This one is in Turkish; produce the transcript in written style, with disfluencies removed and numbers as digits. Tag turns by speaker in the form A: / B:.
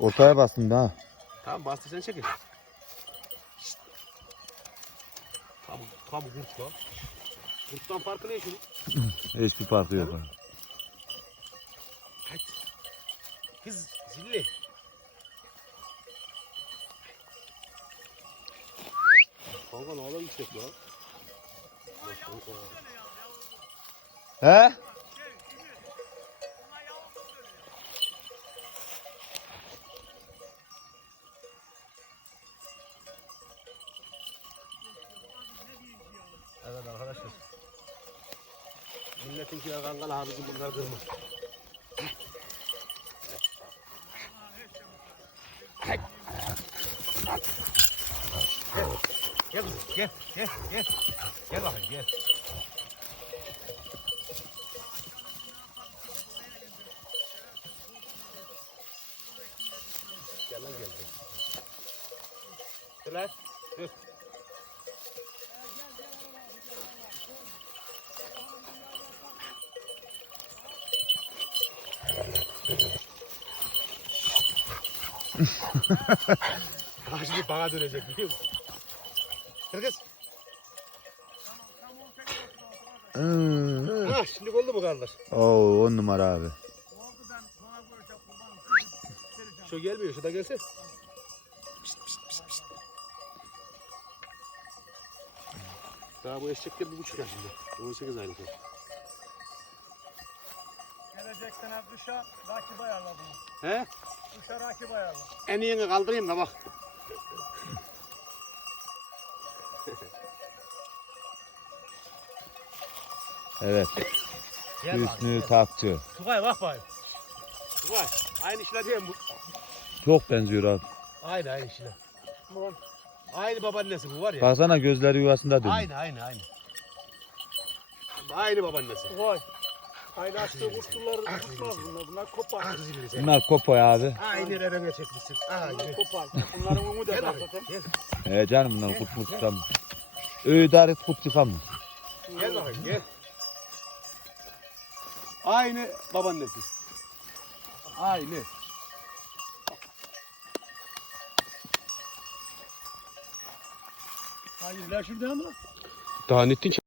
A: Ortaya bastım daha.
B: Tamam bastı sen çekil. Tam kurt lan. Kurttan farkı ne şimdi?
A: Hiçbir farkı yok.
B: Hayt. Kız zilli. Kanka ne kadar yüksek ya.
A: He?
B: Evet arkadaşlar. Milletinkiler kankalı abicim bunlar kırma. Gel gel gel gel. Gel bakayım gel. Gel lan gel gel. Dur lan. Dur. Şimdi bana dönecek biliyor musun? Kırgız. Ha, şimdi oldu mu kardeş?
A: Oo 10 numara abi.
B: Şu gelmiyor, şu da gelse. Daha bu eşekler 1,5 yaşında. 18 aylık.
C: Gelecek sene duşa rakip ayarladım.
B: He?
C: Duşa rakip ayarladım.
B: En iyini kaldırayım da bak.
A: Evet. Hüsnü Takçı.
B: Tugay bak bakayım. Tugay, aynı işler değil mi bu?
A: Çok benziyor abi.
B: Aynı işler. Aynı babaannesi bu var ya.
A: Baksana gözleri yuvasında dönüyor.
B: Aynı. Aynı babaannesi.
C: Vay. Aynı açtığı kurtulları tutmaz bunlar. Bunlar kopar.
A: Bunlar kopoy abi.
B: Aynı revenge çekmişsin.
C: Bunlar kopar. Bunların umudu da
B: Gel
C: zaten.
B: bakayım.
A: Canım bunlar kurt mu çıkamıyor. Öğüdaret kurt çıkamıyor.
B: Gel bakayım gel. Aynı babaannesi. Aynı.
C: Hayır, la şurada mı?
B: Daha nettin